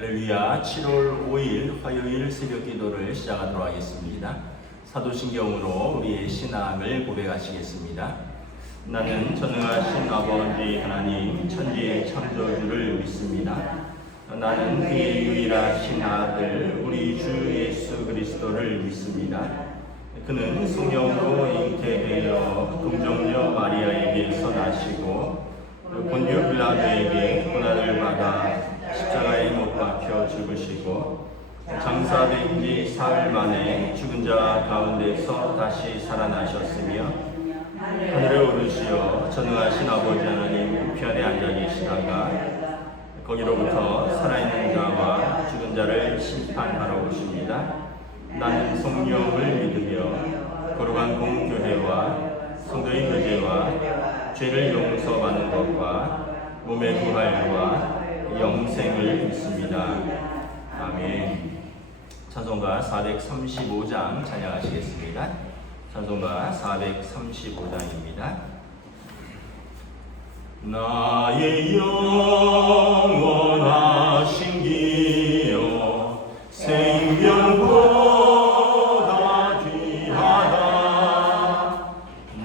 할렐루야. 7월 5일 화요일 새벽 기도를 시작하도록 하겠습니다. 사도신경으로 우리의 신앙을 고백하시겠습니다. 나는 전능하신 아버지 하나님 천지의 창조주를 믿습니다. 나는 그의 유일하신 아들 우리 주 예수 그리스도를 믿습니다. 그는 성령으로 잉태되어 금정녀 마리아에게서 나시고 본디오 빌라도에게 고난을 받아 십자가에 못 박혀 죽으시고 장사된 지 사흘 만에 죽은 자 가운데서 다시 살아나셨으며 하늘에 오르시어 전능하신 아버지 하나님 우편에 앉아 계시다가 거기로부터 살아있는 자와 죽은 자를 심판하러 오십니다. 나는 성령을 믿으며 거룩한 공교회와 성도의 교제와 죄를 용서받는 것과 몸의 부활과 영생을 믿습니다. 아멘. 찬송가 435장 찬양하시겠습니다. 찬송가 435장입니다. 나의 영원하신 기여 생명보다 귀하다.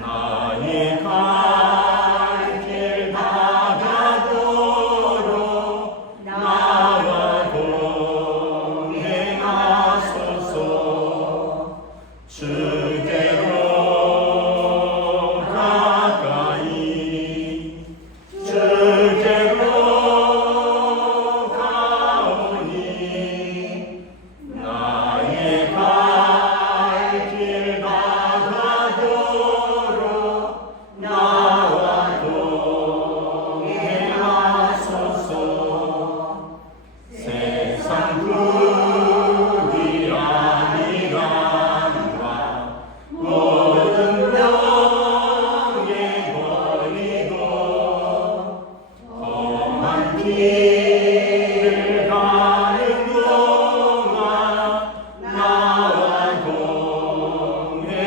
나의 갈 길 다가도록 나와 동행하소서. 주께로 가까이 주께로 가오니 나의 갈 길 다가도록 나와 동행하소서. 세상 부귀 아니란과 모든 명예 버리고 험한 길을 가는 동안 나와 동행하소서.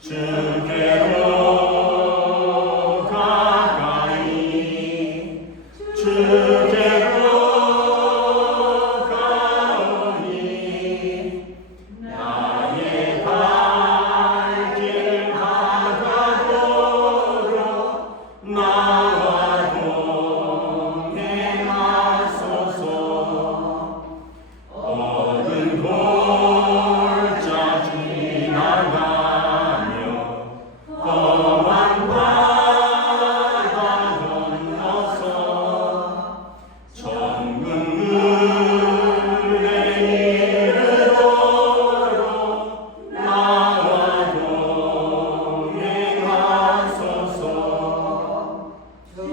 주께로 가까이 주께로 가오니 나의 갈 길 다가도록 나와 동행하소서. 어두운 골짜 지나가며 험한 바다 건너서 천국문에 이르도록 나와 동행하소서.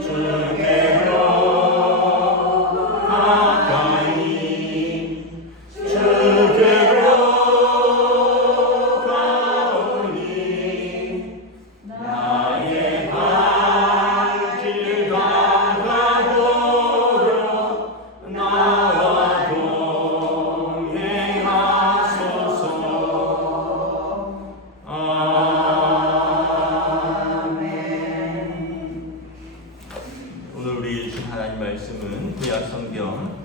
주께로 가까이 주께로 가오니 나의 갈 길 다가도록 나와 동행하소서. 아멘. 오늘 우리 주신 하나님 말씀은 구약 성경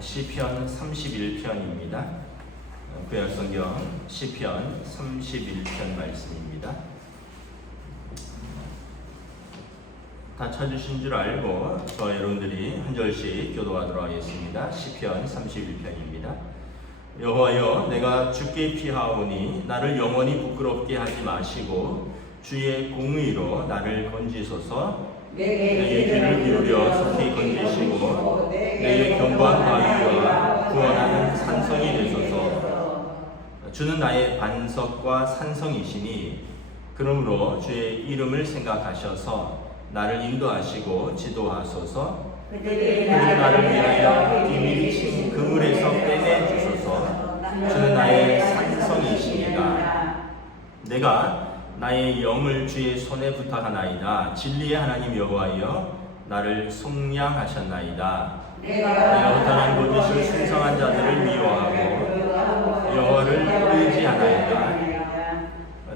시편 31편입니다. 구약 성경 시편 31편 말씀입니다. 다 찾으신 줄 알고 저와 여러분들이 한 절씩 교도하도록 하겠습니다. 시편 31편입니다. 여호와여, 내가 주께 피하오니 나를 영원히 부끄럽게 하지 마시고 주의 공의로 나를 건지소서. 내게 귀를 기울여 속히 건지시고 내게 견고한 바위와 구원하는 산성이 되소서. 주는 나의 반석과 산성이시니 그러므로 주의 이름을 생각하셔서 나를 인도하시고 지도하소서. 그들이 나를 위하여 비밀히 친 그물에서 빼내주소서. 주는 나의 산성이시니라. 내가 나의 영을 주의 손에 부탁하나이다. 진리의 하나님 여호와여, 나를 속량하셨나이다. 내가 허탄한 곳에서 순성한 자들을 미워하고 여호와를 의지하나이다.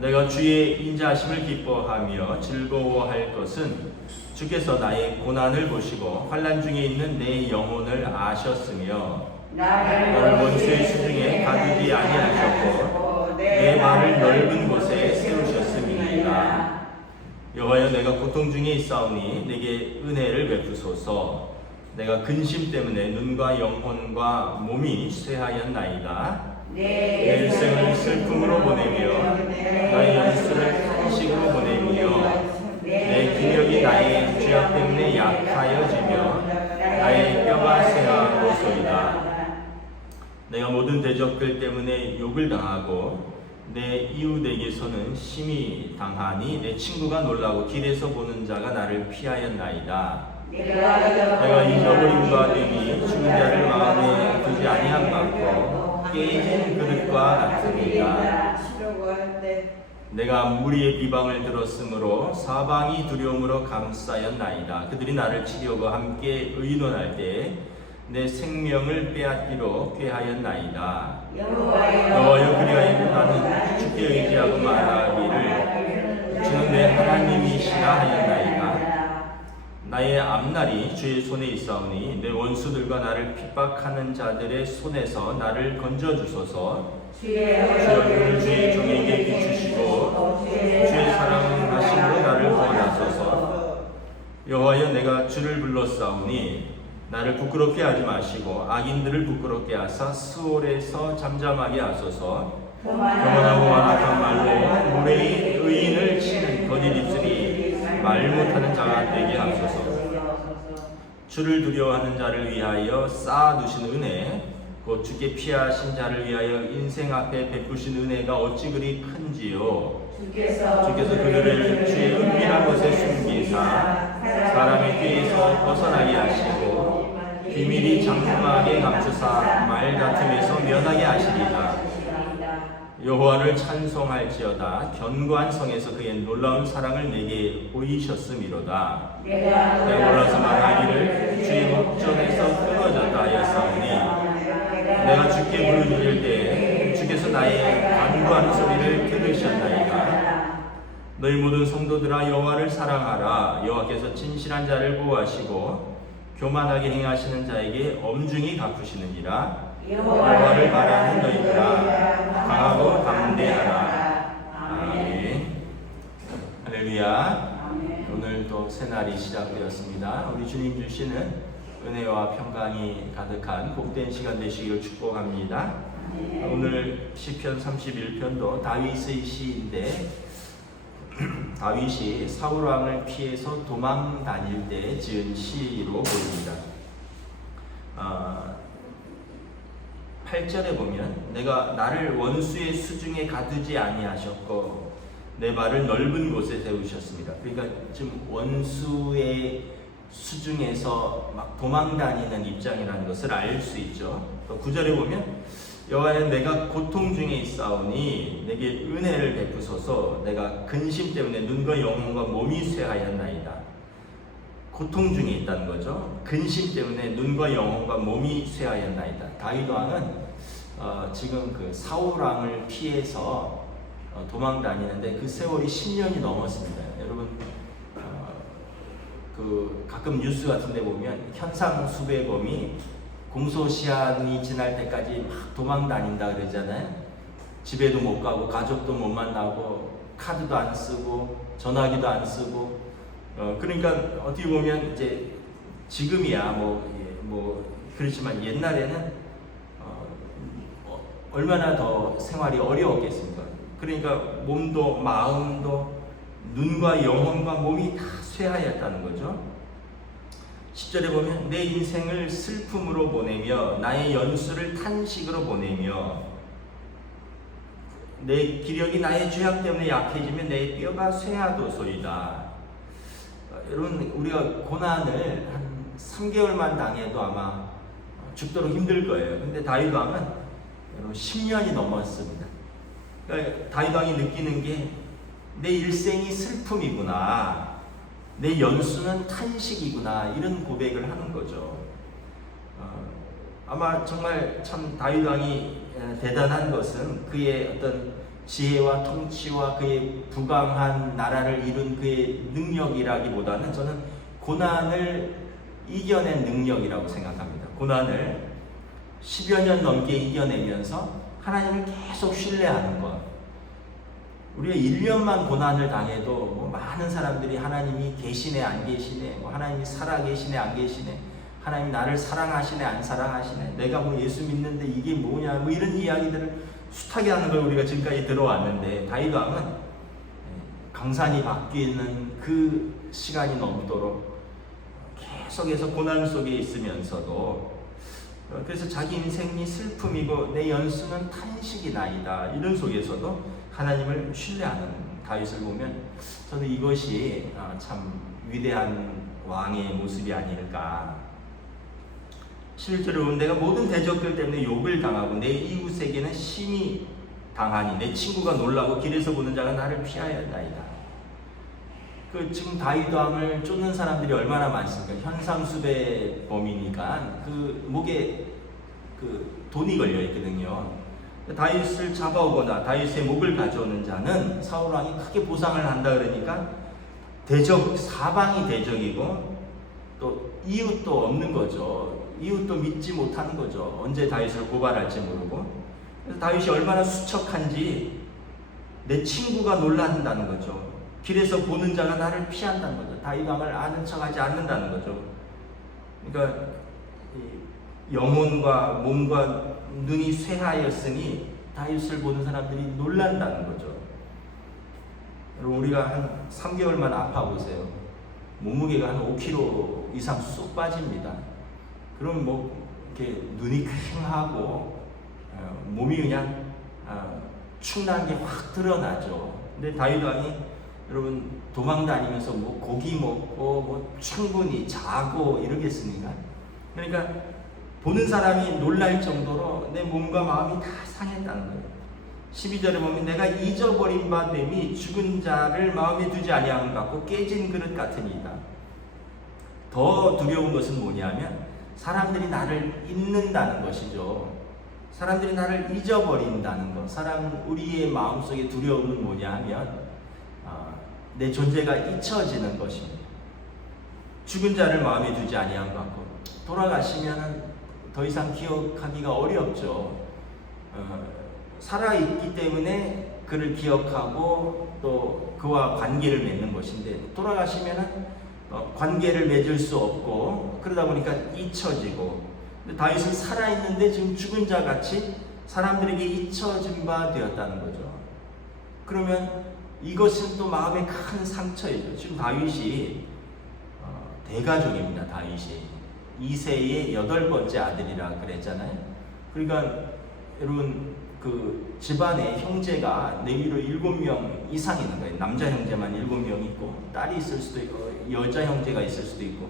내가 주의 인자하심을 기뻐하며 즐거워할 것은 주께서 나의 고난을 보시고 환난 중에 있는 내 영혼을 아셨으며 나를 원수의 수중에 가두지 아니하셨고 내 발을 넓은 곳에 세우셨음이니이다. 여호와여, 내가 고통 중에 있사오니 내게 은혜를 베푸소서. 내가 근심 때문에 눈과 영혼과 몸이 쇠하였나이다. 내 일생을 슬픔으로 보내며 나의 연수를 탄식으로 보내며 내 기력이 나의 죄악 때문에 약하여지며 나의 뼈가 쇠하고소이다. 내가 모든 대적들 때문에 욕을 당하고 내 이웃에게서는 심히 당하니 내 친구가 놀라고 길에서 보는 자가 나를 피하였나이다. 내가 잊어버림과 됨이 죽은 자를 마음에 두지 아니한 같고 깨진 그릇과 같으니라. 내가 무리의 비방을 들었으므로 사방이 두려움으로 감싸였나이다. 그들이 나를 치려고 함께 의논할 때 내 생명을 빼앗기로 꾀하였나이다. 여호와여, 그리하여 나는 주께 의지하고 말하기를 주는 내 하나님이시라 하였나이다. 나의 앞날이 주의 손에 있사오니 내 원수들과 나를 핍박하는 자들의 손에서 나를 건져주소서. 주여, 오늘 주의 종에게 비추시고 주의 사랑하심으로 나를 구원하소서. 여호와여, 내가 주를 불렀사오니 나를 부끄럽게 하지 마시고 악인들을 부끄럽게 하사 스올에서 잠잠하게 하소서. 교만하고 완악한 말로 무례히 의인을 치는 거짓 입술이 말 못하는 자가 되게 하소서. 주를 두려워하는 자를 위하여 쌓아두신 은혜, 곧 주께 피하신 자를 위하여 인생 앞에 베푸신 은혜가 어찌 그리 큰지요. 주께서 그들을 주의 은밀한 곳에 숨기사 사람의 꾀에서 벗어나게 하시고 비밀이 장막에 감추사 말 다툼에서 면하게 하시리라. 여호와를 찬송할지어다. 견고한 성에서 그의 놀라운 사랑을 내게 보이셨음이로다. 내가 올라서 말하기를 주의 목전에서 끊어졌다 하였사오니 내가 주께 부르짖을 때 주께서 나의 간구하는 소리를 들으셨나이다. 너희 모든 성도들아, 여호와를 사랑하라. 여호와께서 진실한 자를 보호하시고 교만하게 행하시는 자에게 엄중히 갚으시느니라. 여호와를 바라는 너희들아, 강하고 담대하라. 아멘. 할렐루야. 오늘 또 새날이 시작되었습니다. 우리 주님 주시는 은혜와 평강이 가득한 복된 시간 되시기를 축복합니다. 오늘 시편 31편도 다윗의 시인데 다윗이 사울 왕을 피해서 도망 다닐 때 지은 시로 보입니다. 8절에 보면 내가 나를 원수의 수중에 가두지 아니하셨고 내 발을 넓은 곳에 세우셨습니다. 그러니까 지금 원수의 수중에서 막 도망 다니는 입장이라는 것을 알 수 있죠. 또 9절에 보면 여호와여, 내가 고통 중에 있사오니 내게 은혜를 베푸소서. 내가 근심 때문에 눈과 영혼과 몸이 쇠하였나이다. 고통 중에 있다는 거죠. 근심 때문에 눈과 영혼과 몸이 쇠하였나이다. 다윗 왕은 지금 그 사울 왕을 피해서 도망 다니는데 그 세월이 10년이 넘었습니다. 여러분 그 가끔 뉴스 같은 데 보면 현상 수배범이 공소시한이 지날 때까지 막 도망 다닌다 그러잖아요. 집에도 못 가고 가족도 못 만나고 카드도 안 쓰고 전화기도 안 쓰고 그러니까 어떻게 보면 이제 지금이야 뭐 그렇지만 옛날에는 얼마나 더 생활이 어려웠겠습니까? 그러니까 몸도 마음도 눈과 영혼과 몸이 다 쇠하였다는 거죠. 10절에 보면 내 인생을 슬픔으로 보내며 나의 연수를 탄식으로 보내며 내 기력이 나의 죄악 때문에 약해지면 내 뼈가 쇠하도소이다. 여러분, 우리가 고난을 한 3개월만 당해도 아마 죽도록 힘들 거예요. 근데 다윗 왕은 여러분 10년이 넘었습니다. 그러니까 다윗 왕이 느끼는 게 내 일생이 슬픔이구나, 내 연수는 탄식이구나, 이런 고백을 하는 거죠. 아마 정말 참 다윗 왕이 대단한 것은 그의 어떤 지혜와 통치와 그의 부강한 나라를 이룬 그의 능력이라기보다는 저는 고난을 이겨낸 능력이라고 생각합니다. 고난을 10여 년 넘게 이겨내면서 하나님을 계속 신뢰하는 것. 우리가 1년만 고난을 당해도 뭐 많은 사람들이 하나님이 계시네 안 계시네, 뭐 하나님이 살아계시네 안 계시네, 하나님이 나를 사랑하시네 안 사랑하시네, 내가 뭐 예수 믿는데 이게 뭐냐, 뭐 이런 이야기들을 숱하게 하는 걸 우리가 지금까지 들어왔는데, 다윗 왕은 강산이 바뀌는 그 시간이 넘도록 계속해서 고난 속에 있으면서도, 그래서 자기 인생이 슬픔이고 내 연수는 탄식이나이다, 이런 속에서도 하나님을 신뢰하는 다윗을 보면 저는 이것이 참 위대한 왕의 모습이 아닐까. 11절에 보면 내가 모든 대적들 때문에 욕을 당하고 내 이웃에게는 심히 당하니 내 친구가 놀라고 길에서 보는 자가 나를 피하였나이다. 지금 다윗 왕을 쫓는 사람들이 얼마나 많습니까? 현상수배 범이니까 그 목에 돈이 걸려 있거든요. 다윗을 잡아오거나 다윗의 목을 가져오는 자는 사울 왕이 크게 보상을 한다 그러니까 대적, 사방이 대적이고 또 이웃도 없는 거죠. 이웃도 믿지 못하는 거죠. 언제 다윗을 고발할지 모르고. 그래서 다윗이 얼마나 수척한지 내 친구가 놀란다는 거죠. 길에서 보는 자가 나를 피한다는 거죠. 다윗 왕을 아는 척하지 않는다는 거죠. 그러니까 영혼과 몸과 눈이 쇠하였으니 다윗을 보는 사람들이 놀란다는 거죠. 여러분, 우리가 한 3개월만 아파보세요. 몸무게가 한 5kg 이상 쏙 빠집니다. 그럼 뭐 이렇게 눈이 퀭하고 몸이 그냥 축난 게 확 드러나죠. 근데 다윗 왕이 여러분 도망 다니면서 뭐 고기 먹고 뭐 충분히 자고 이러겠습니까? 그러니까 보는 사람이 놀랄 정도로 내 몸과 마음이 다 상했다는 거예요. 12절에 보면 내가 잊어버린 바 됨이 죽은 자를 마음에 두지 아니함 같고 깨진 그릇 같으니이다. 더 두려운 것은 뭐냐면 사람들이 나를 잊는다는 것이죠. 사람들이 나를 잊어버린다는 것. 우리의 마음속에 두려움은 뭐냐 하면 내 존재가 잊혀지는 것입니다. 죽은 자를 마음에 두지 아니함 같고 돌아가시면 더 이상 기억하기가 어렵죠. 살아있기 때문에 그를 기억하고 또 그와 관계를 맺는 것인데 돌아가시면 관계를 맺을 수 없고 그러다 보니까 잊혀지고, 다윗은 살아있는데 지금 죽은 자 같이 사람들에게 잊혀진 바 되었다는 거죠. 그러면 이것은 또 마음의 큰 상처이죠. 지금 다윗이 대가족입니다. 다윗이 이새의 8번째 아들이라 그랬잖아요. 그러니까 여러분 그 집안에 형제가 내 위로 7명 이상 있는 거예요. 남자 형제만 7명 있고 딸이 있을 수도 있고 여자 형제가 있을 수도 있고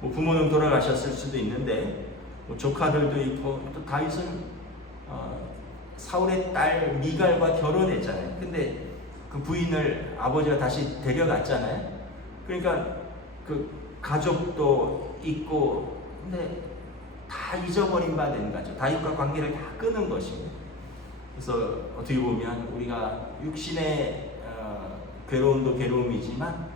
뭐 부모는 돌아가셨을 수도 있는데 뭐 조카들도 있고, 또 다윗은 사울의 딸 미갈과 결혼했잖아요. 근데 그 부인을 아버지가 다시 데려갔잖아요. 그러니까 그 가족도 있고 근데 다 잊어버린 바 된 거죠. 다윗과 관계를 다 끊은 것입니다. 그래서 어떻게 보면 우리가 육신의 괴로움도 괴로움이지만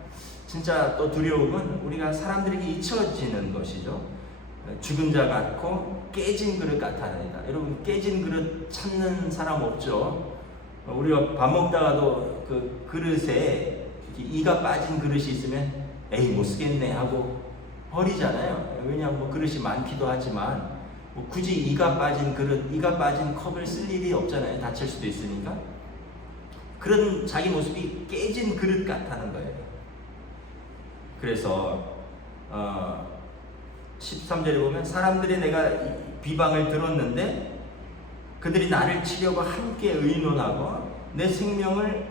진짜 또 두려움은 우리가 사람들에게 잊혀지는 것이죠. 죽은 자 같고 깨진 그릇 같아니다. 여러분 깨진 그릇 찾는 사람 없죠? 우리가 밥 먹다가도 그 그릇에 이가 빠진 그릇이 있으면 에이 못 쓰겠네 하고 버리잖아요. 왜냐하면 뭐 그릇이 많기도 하지만 뭐 굳이 이가 빠진 그릇, 이가 빠진 컵을 쓸 일이 없잖아요. 다칠 수도 있으니까. 그런 자기 모습이 깨진 그릇 같다는 거예요. 그래서 13절에 보면 사람들이 내가 비방을 들었는데 그들이 나를 치려고 함께 의논하고 내 생명을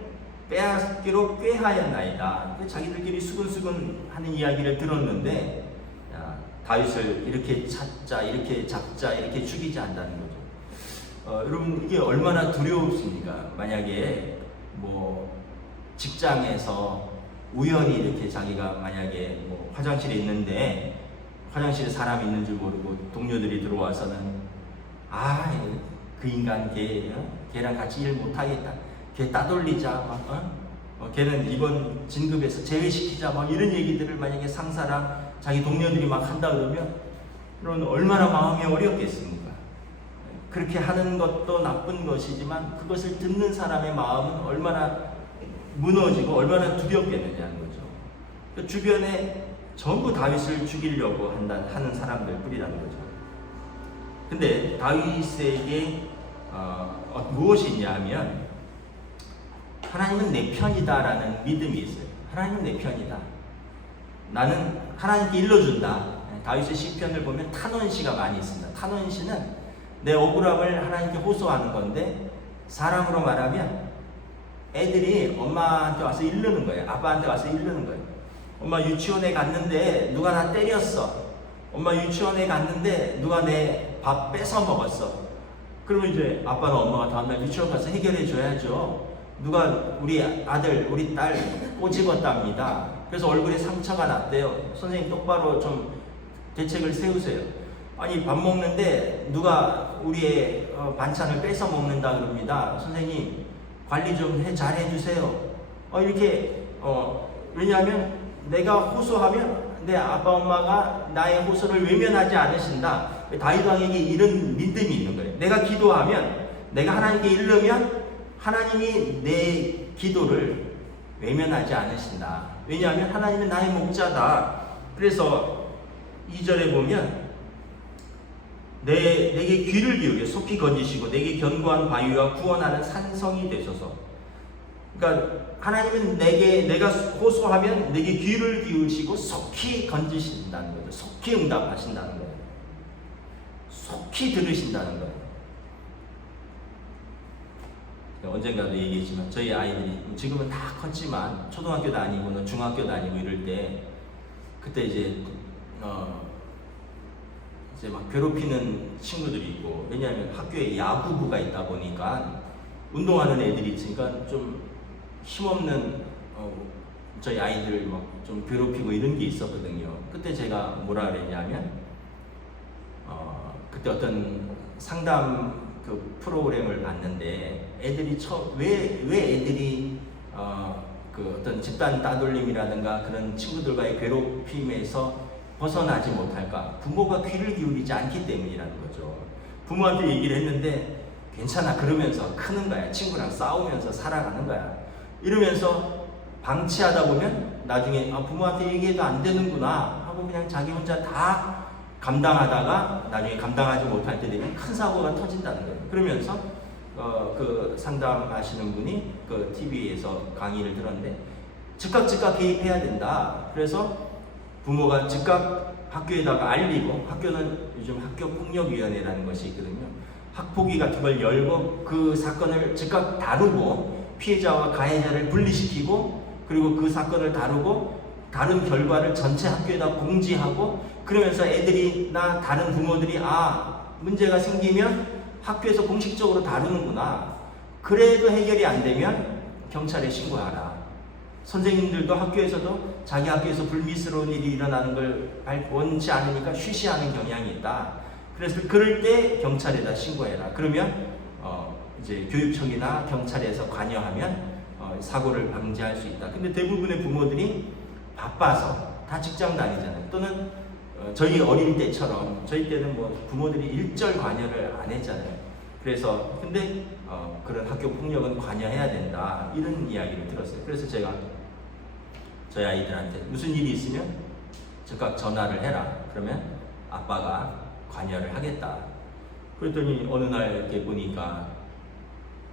빼앗기로 꾀하였나이다. 자기들끼리 수근수근 하는 이야기를 들었는데 다윗을 이렇게 찾자, 이렇게 잡자, 이렇게 죽이자 한다는 거죠. 여러분 이게 얼마나 두려웠습니까? 만약에 뭐 직장에서 우연히 이렇게 자기가 만약에 뭐 화장실에 있는데 화장실에 사람이 있는 줄 모르고 동료들이 들어와서는 그 인간 걔랑 같이 일 못하겠다, 걔 따돌리자, 걔는 이번 진급에서 제외시키자, 이런 얘기들을 만약에 상사랑 자기 동료들이 막 한다 그러면 얼마나 마음이 어렵겠습니까? 그렇게 하는 것도 나쁜 것이지만 그것을 듣는 사람의 마음은 얼마나 무너지고 얼마나 두렵겠느냐는 거죠. 주변에 전부 다윗을 죽이려고 하는 사람들 뿐이라는 거죠. 근데 다윗에게 무엇이 있냐 하면 하나님은 내 편이다라는 믿음이 있어요. 하나님은 내 편이다. 나는 하나님께 일러준다. 다윗의 시편을 보면 탄원시가 많이 있습니다. 탄원시는 내 억울함을 하나님께 호소하는 건데, 사람으로 말하면 애들이 엄마한테 와서 이르는 거예요. 아빠한테 와서 이르는 거예요. 엄마 유치원에 갔는데 누가 나 때렸어. 엄마 유치원에 갔는데 누가 내 밥 뺏어 먹었어. 그러면 이제 아빠나 엄마가 다음날 유치원 가서 해결해 줘야죠. 누가 우리 아들, 우리 딸 꼬집었답니다. 그래서 얼굴에 상처가 났대요. 선생님 똑바로 좀 대책을 세우세요. 아니 밥 먹는데 누가 우리의 반찬을 뺏어 먹는다 그럽니다. 선생님 관리 좀 잘 해주세요. 이렇게 왜냐하면 내가 호소하면 내 아빠 엄마가 나의 호소를 외면하지 않으신다. 다윗 왕에게 이런 믿음이 있는 거예요. 내가 기도하면, 내가 하나님께 이르면 하나님이 내 기도를 외면하지 않으신다. 왜냐하면 하나님은 나의 목자다. 그래서 2절에 보면 내게 귀를 기울여 속히 건지시고 내게 견고한 바위와 구원하는 산성이 되소서. 그러니까 하나님은 내가 호소하면 내게 귀를 기울이시고 속히 건지신다는 거죠. 속히 응답하신다는 거예요. 속히 들으신다는 거예요. 언젠가도 얘기했지만 저희 아이들이 지금은 다 컸지만 초등학교 다니고 중학교 다니고 이럴 때 그때 이제 막 괴롭히는 친구들이 있고, 왜냐하면 학교에 야구부가 있다 보니까 운동하는 애들이 있으니까 좀 힘없는 저희 아이들 막 좀 괴롭히고 이런 게 있었거든요. 그때 제가 뭐라 그랬냐면 그때 어떤 상담 그 프로그램을 봤는데 애들이 왜 애들이 그 어떤 집단 따돌림이라든가 그런 친구들과의 괴롭힘에서 벗어나지 못할까? 부모가 귀를 기울이지 않기 때문이라는 거죠. 부모한테 얘기를 했는데 괜찮아 그러면서 크는 거야. 친구랑 싸우면서 살아가는 거야. 이러면서 방치하다 보면 나중에 부모한테 얘기해도 안 되는구나 하고 그냥 자기 혼자 다 감당하다가 나중에 감당하지 못할 때 되면 큰 사고가 터진다는 거예요. 그러면서 그 상담하시는 분이 그 TV에서 강의를 들었는데 즉각 개입해야 된다. 그래서 부모가 즉각 학교에다가 알리고, 학교는 요즘 학교폭력위원회라는 것이 있거든요. 학폭위 같은 걸 열고 그 사건을 즉각 다루고 피해자와 가해자를 분리시키고, 그리고 그 사건을 다루고 다른 결과를 전체 학교에다 공지하고, 그러면서 애들이나 다른 부모들이 문제가 생기면 학교에서 공식적으로 다루는구나. 그래도 해결이 안 되면 경찰에 신고하라. 선생님들도 학교에서도 자기 학교에서 불미스러운 일이 일어나는 걸 원치 않으니까 쉬쉬하는 경향이 있다. 그래서 그럴 때 경찰에다 신고해라. 그러면 이제 교육청이나 경찰에서 관여하면 사고를 방지할 수 있다. 근데 대부분의 부모들이 바빠서 다 직장 다니잖아요. 또는 저희 어릴 때처럼, 저희 때는 뭐 부모들이 일절 관여를 안 했잖아요. 그래서 근데 그런 학교 폭력은 관여해야 된다, 이런 이야기를 들었어요. 그래서 제가 저희 아이들한테 무슨 일이 있으면 즉각 전화를 해라. 그러면 아빠가 관여를 하겠다. 그랬더니 어느 날 이렇게 보니까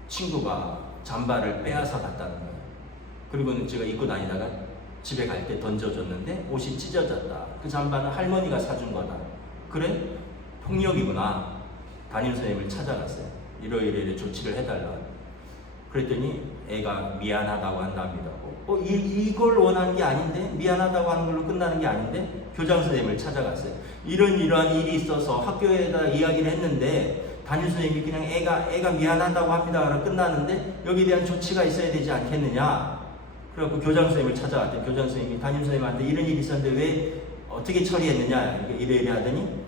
친구가 잠바를 빼앗아 갔다는 거예요. 그리고는 제가 입고 다니다가 집에 갈 때 던져줬는데 옷이 찢어졌다. 그 잠바는 할머니가 사준 거다. 그래? 폭력이구나. 담임선생님을 찾아갔어요. 이러이러 조치를 해달라. 그랬더니 애가 미안하다고 한답니다. 이걸 원하는 게 아닌데, 미안하다고 하는 걸로 끝나는 게 아닌데, 교장선생님을 찾아갔어요. 이러한 일이 있어서 학교에다 이야기를 했는데 담임선생님이 그냥 애가 미안하다고 합니다. 끝나는데 여기에 대한 조치가 있어야 되지 않겠느냐. 그래갖고 교장선생님을 찾아갔더니 교장선생님이 담임선생님한테 이런 일이 있었는데 왜 어떻게 처리했느냐 이래 하더니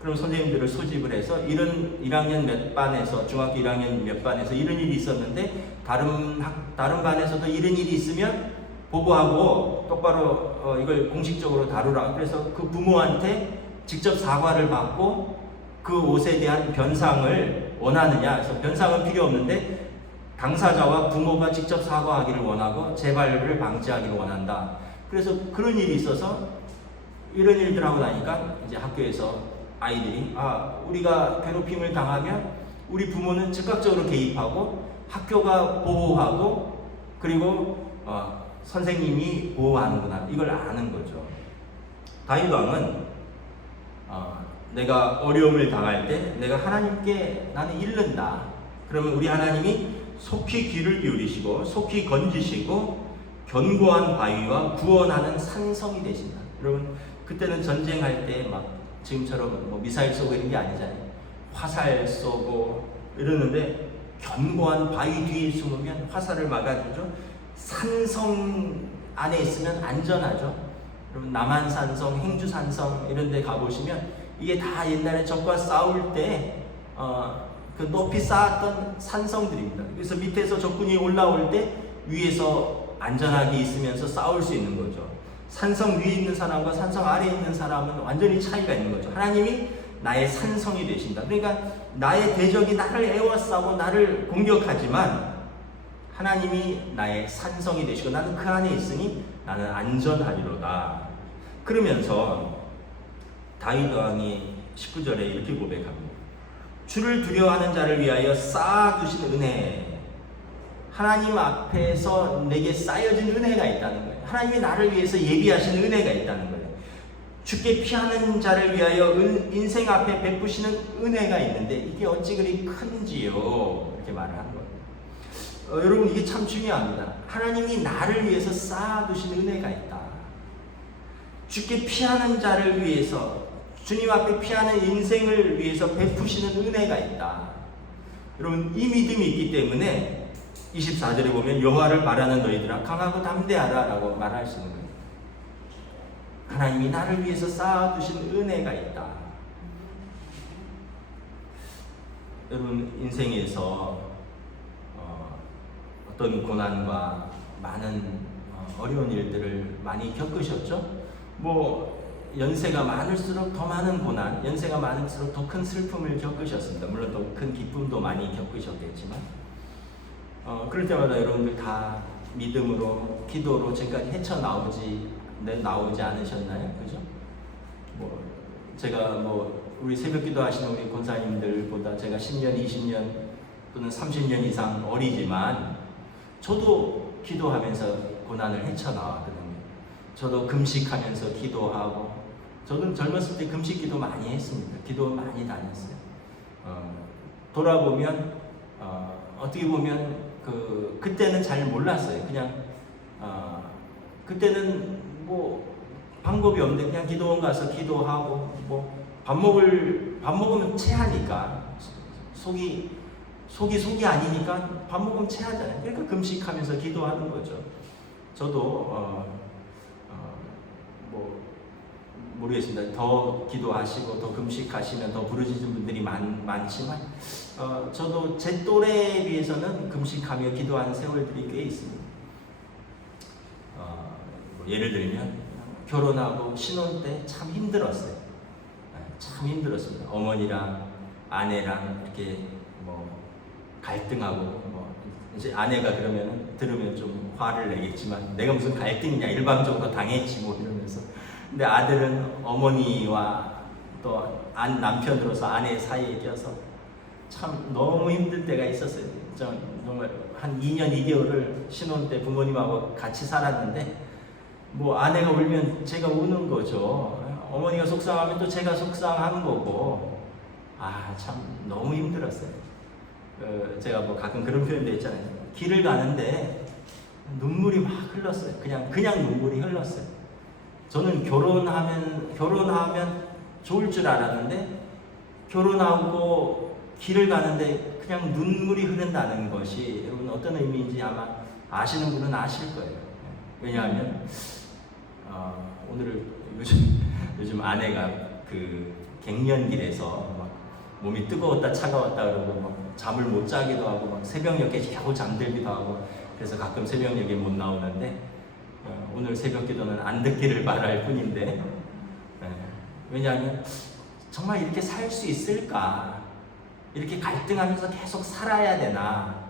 그럼 선생님들을 소집을 해서 이런 1학년 몇 반에서 중학교 1학년 몇 반에서 이런 일이 있었는데 다른 반에서도 이런 일이 있으면 보고하고 똑바로 이걸 공식적으로 다루라. 그래서 그 부모한테 직접 사과를 받고 그 옷에 대한 변상을 원하느냐. 그래서 변상은 필요 없는데 당사자와 부모가 직접 사과하기를 원하고 재발을 방지하기를 원한다. 그래서 그런 일이 있어서 이런 일들 하고 나니까 이제 학교에서 아이들이 우리가 괴롭힘을 당하면 우리 부모는 즉각적으로 개입하고 학교가 보호하고 그리고 선생님이 보호하는구나 이걸 아는 거죠. 다윗 왕은 내가 어려움을 당할 때 내가 하나님께 나는 잃는다. 그러면 우리 하나님이 속히 귀를 기울이시고 속히 건지시고 견고한 바위와 구원하는 산성이 되신다. 여러분 그때는 전쟁할 때 막 지금처럼 뭐 미사일 쏘고 이런 게 아니잖아요. 화살 쏘고 이러는데 견고한 바위 뒤에 숨으면 화살을 막아주죠. 산성 안에 있으면 안전하죠. 여러분 남한산성, 행주산성 이런 데 가보시면 이게 다 옛날에 적과 싸울 때 그 높이 쌓았던 산성들입니다. 그래서 밑에서 적군이 올라올 때 위에서 안전하게 있으면서 싸울 수 있는 거죠. 산성 위에 있는 사람과 산성 아래에 있는 사람은 완전히 차이가 있는 거죠. 하나님이 나의 산성이 되신다. 그러니까 나의 대적이 나를 에워싸고 나를 공격하지만 하나님이 나의 산성이 되시고 나는 그 안에 있으니 나는 안전하리로다. 그러면서 다윗 왕이 19절에 이렇게 고백합니다. 주를 두려워하는 자를 위하여 쌓아두신 은혜. 하나님 앞에서 내게 쌓여진 은혜가 있다는 거예요. 하나님이 나를 위해서 예비하신 은혜가 있다는 거예요. 주께 피하는 자를 위하여 인생 앞에 베푸시는 은혜가 있는데 이게 어찌 그리 큰지요. 이렇게 말을 하는 거예요. 여러분 이게 참 중요합니다. 하나님이 나를 위해서 쌓아두신 은혜가 있다. 주께 피하는 자를 위해서 주님 앞에 피하는 인생을 위해서 베푸시는 은혜가 있다. 여러분 이 믿음이 있기 때문에 24절에 보면 여호와를 바라는 너희들아 강하고 담대하라 라고 말할 수 있는 거예요. 하나님이 나를 위해서 쌓아두신 은혜가 있다. 여러분 인생에서 어떤 고난과 많은 어려운 일들을 많이 겪으셨죠? 뭐 연세가 많을수록 더 많은 고난, 연세가 많을수록 더 큰 슬픔을 겪으셨습니다. 물론 더 큰 기쁨도 많이 겪으셨겠지만 그럴 때마다 여러분들 다 믿음으로 기도로 지금까지 나오지 않으셨나요? 그죠? 뭐 제가 뭐 우리 새벽기도 하시는 우리 권사님들보다 제가 10년, 20년 또는 30년 이상 어리지만 저도 기도하면서 고난을 헤쳐나왔거든요. 저도 금식하면서 기도하고 저는 젊었을 때 금식 기도 많이 했습니다. 기도 많이 다녔어요. 돌아보면 어떻게 보면 그때는 잘 몰랐어요. 그냥 그때는 뭐 방법이 없는데 그냥 기도원 가서 기도하고 뭐 밥 먹으면 체하니까 속이 아니니까 밥 먹으면 체하잖아요. 그러니까 금식하면서 기도하는 거죠. 저도 뭐 모르겠습니다. 더 기도하시고 더 금식하시면 더 부르짖은 분들이 많지만 저도 제 또래에 비해서는 금식하며 기도하는 세월들이 꽤 있습니다. 뭐 예를 들면 결혼하고 신혼 때 참 힘들었어요. 참 힘들었습니다. 어머니랑 아내랑 이렇게 뭐 갈등하고 뭐 이제 아내가 들으면 좀 화를 내겠지만 내가 무슨 갈등이냐 일방적으로 당했지 뭐 이러면서 근데 아들은 어머니와 또 남편으로서 아내 사이에 껴서 참 너무 힘들 때가 있었어요. 정말 한 2년 2개월을 신혼 때 부모님하고 같이 살았는데 뭐 아내가 울면 제가 우는 거죠. 어머니가 속상하면 또 제가 속상한 거고 참 너무 힘들었어요. 제가 뭐 가끔 그런 표현도 있잖아요. 길을 가는데 눈물이 막 흘렀어요. 그냥 눈물이 흘렀어요. 저는 결혼하면 좋을 줄 알았는데 결혼하고 길을 가는데 그냥 눈물이 흐른다는 것이 여러분 어떤 의미인지 아마 아시는 분은 아실 거예요. 왜냐하면 오늘 요즘 아내가 갱년기라서 막 몸이 뜨거웠다 차가웠다 그러고 막 잠을 못 자기도 하고 막 새벽녘에 겨우 잠들기도 하고 그래서 가끔 새벽녘에 못 나오는데 오늘 새벽 기도는 안 듣기를 바랄 뿐인데 왜냐하면 정말 이렇게 살 수 있을까? 이렇게 갈등하면서 계속 살아야 되나?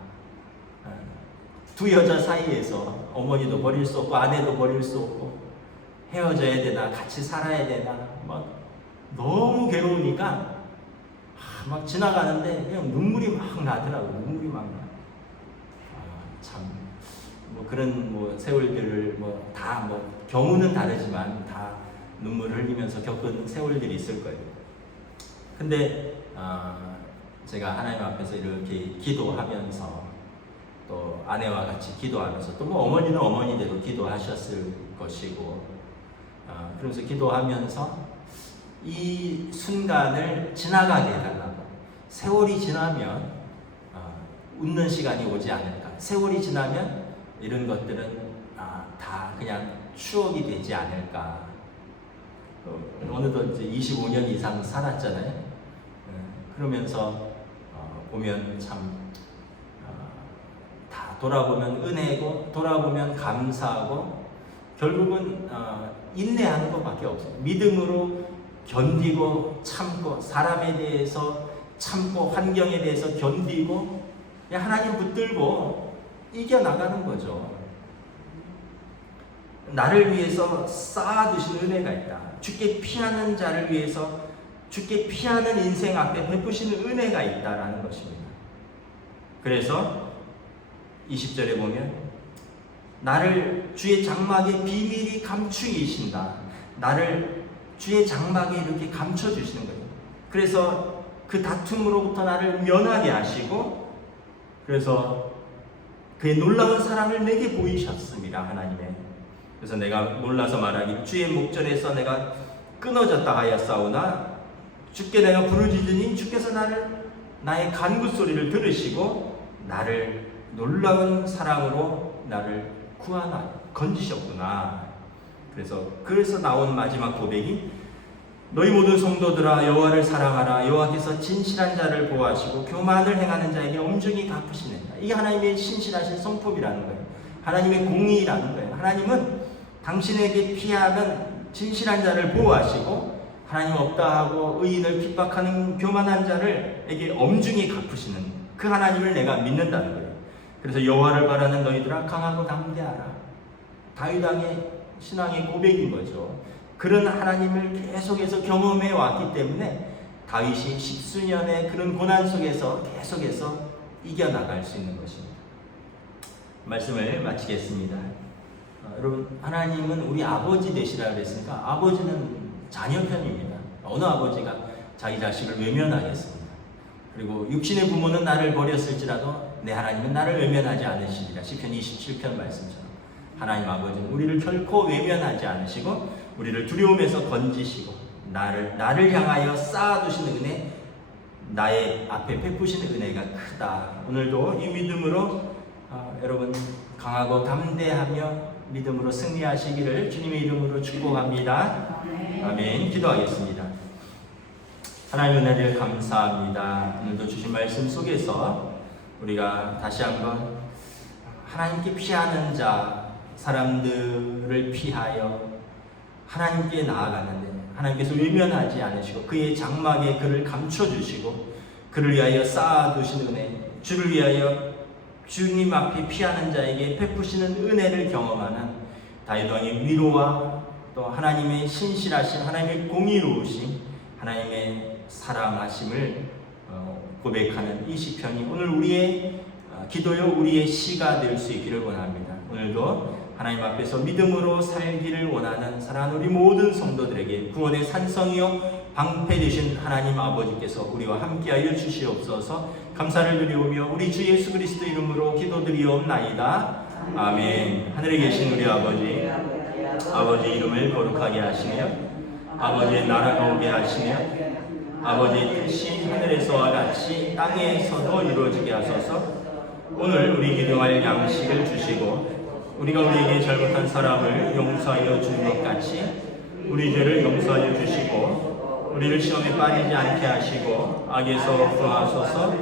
두 여자 사이에서 어머니도 버릴 수 없고 아내도 버릴 수 없고 헤어져야 되나? 같이 살아야 되나? 막 너무 괴로우니까 막 지나가는데 그냥 눈물이 막 나더라고. 눈물이 막 나. 참 뭐 그런 뭐 세월들을 뭐 다 뭐 경우는 다르지만 다 눈물을 흘리면서 겪은 세월들이 있을 거예요. 근데 제가 하나님 앞에서 이렇게 기도하면서 또 아내와 같이 기도하면서 또 뭐 어머니는 어머니대로 기도하셨을 것이고 그러면서 기도하면서 이 순간을 지나가게 해달라고. 세월이 지나면 웃는 시간이 오지 않을까. 세월이 지나면 이런 것들은 다 그냥 추억이 되지 않을까. 어느덧 이제 25년 이상 살았잖아요. 그러면서 보면 참 다 돌아보면 은혜고 돌아보면 감사하고 결국은 인내하는 것밖에 없어요. 믿음으로 견디고 참고 사람에 대해서 참고 환경에 대해서 견디고 하나님 붙들고 이겨나가는 거죠. 나를 위해서 쌓아두신 은혜가 있다. 주께 피하는 자를 위해서 주께 피하는 인생 앞에 베푸시는 은혜가 있다라는 것입니다. 그래서 20절에 보면 나를 주의 장막에 비밀히 감추이신다. 나를 주의 장막에 이렇게 감춰주시는 거예요. 그래서 그 다툼으로부터 나를 면하게 하시고 그래서 그의 놀라운 사랑을 내게 보이셨습니다. 하나님의. 그래서 내가 몰라서 말하기 주의 목전에서 내가 끊어졌다 하였사오나 주께 내가 부르짖으니 주께서 나의 간구 소리를 들으시고 나를 놀라운 사랑으로 나를 건지셨구나. 그래서 나온 마지막 고백이 너희 모든 성도들아 여호와를 사랑하라. 여호와께서 진실한 자를 보호하시고 교만을 행하는 자에게 엄중히 갚으시느니라. 이게 하나님의 신실하신 성품이라는 거예요. 하나님의 공의라는 거예요. 하나님은 당신에게 피하는 진실한 자를 보호하시고 하나님 없다 하고 의인을 핍박하는 교만한 자를에게 엄중히 갚으시는 그 하나님을 내가 믿는다는 거예요. 그래서 여호와를 바라는 너희들아 강하고 담대하라. 다윗 왕의 신앙의 고백인 거죠. 그런 하나님을 계속해서 경험해 왔기 때문에 다윗이 십수년의 그런 고난 속에서 계속해서 이겨나갈 수 있는 것입니다. 말씀을 마치겠습니다. 여러분 하나님은 우리 아버지 되시라 그랬으니까 아버지는 자녀 편입니다. 어느 아버지가 자기 자식을 외면하겠습니다. 그리고 육신의 부모는 나를 버렸을지라도 내 하나님은 나를 외면하지 않으시리라. 시편 27편 말씀처럼 하나님 아버지는 우리를 결코 외면하지 않으시고 우리를 두려움에서 건지시고 나를 향하여 쌓아두시는 은혜, 나의 앞에 베푸시는 은혜가 크다. 오늘도 이 믿음으로 여러분 강하고 담대하며 믿음으로 승리하시기를 주님의 이름으로 축복합니다. 아멘. 기도하겠습니다. 하나님 은혜를 감사합니다. 오늘도 주신 말씀 속에서 우리가 다시 한번 하나님께 피하는 자, 사람들을 피하여 하나님께 나아가는데 하나님께서 외면하지 않으시고 그의 장막에 그를 감춰주시고 그를 위하여 쌓아두신 은혜, 주를 위하여 주님 앞에 피하는 자에게 베푸시는 은혜를 경험하는 다윗 왕의 위로와 또 하나님의 신실하심, 하나님의 공의로우심, 하나님의 사랑하심을 고백하는 이 시편이 오늘 우리의 기도요 우리의 시가 될 수 있기를 원합니다. 오늘도 하나님 앞에서 믿음으로 살기를 원하는 사랑하는 우리 모든 성도들에게 구원의 산성이요 방패 되신 하나님 아버지께서 우리와 함께하여 주시옵소서. 감사를 드리오며 우리 주 예수 그리스도 이름으로 기도드리옵나이다. 아멘. 하늘에 계신 우리 아버지 이름을 거룩하게 하시며 아버지의 나라가 오게 하시며 아버지의 뜻이 하늘에서와 같이 땅에서도 이루어지게 하소서. 오늘 우리 기도할 양식을 주시고 우리가 우리에게 잘못한 사람을 용서하여 준 것 같이 우리 죄를 용서하여 주시고 우리를 시험에 빠지지 않게 하시고 악에서 구하소서.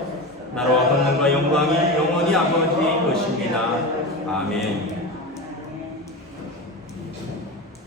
나라와 권능과 영광이 영원히 아버지의 것입니다. 아멘.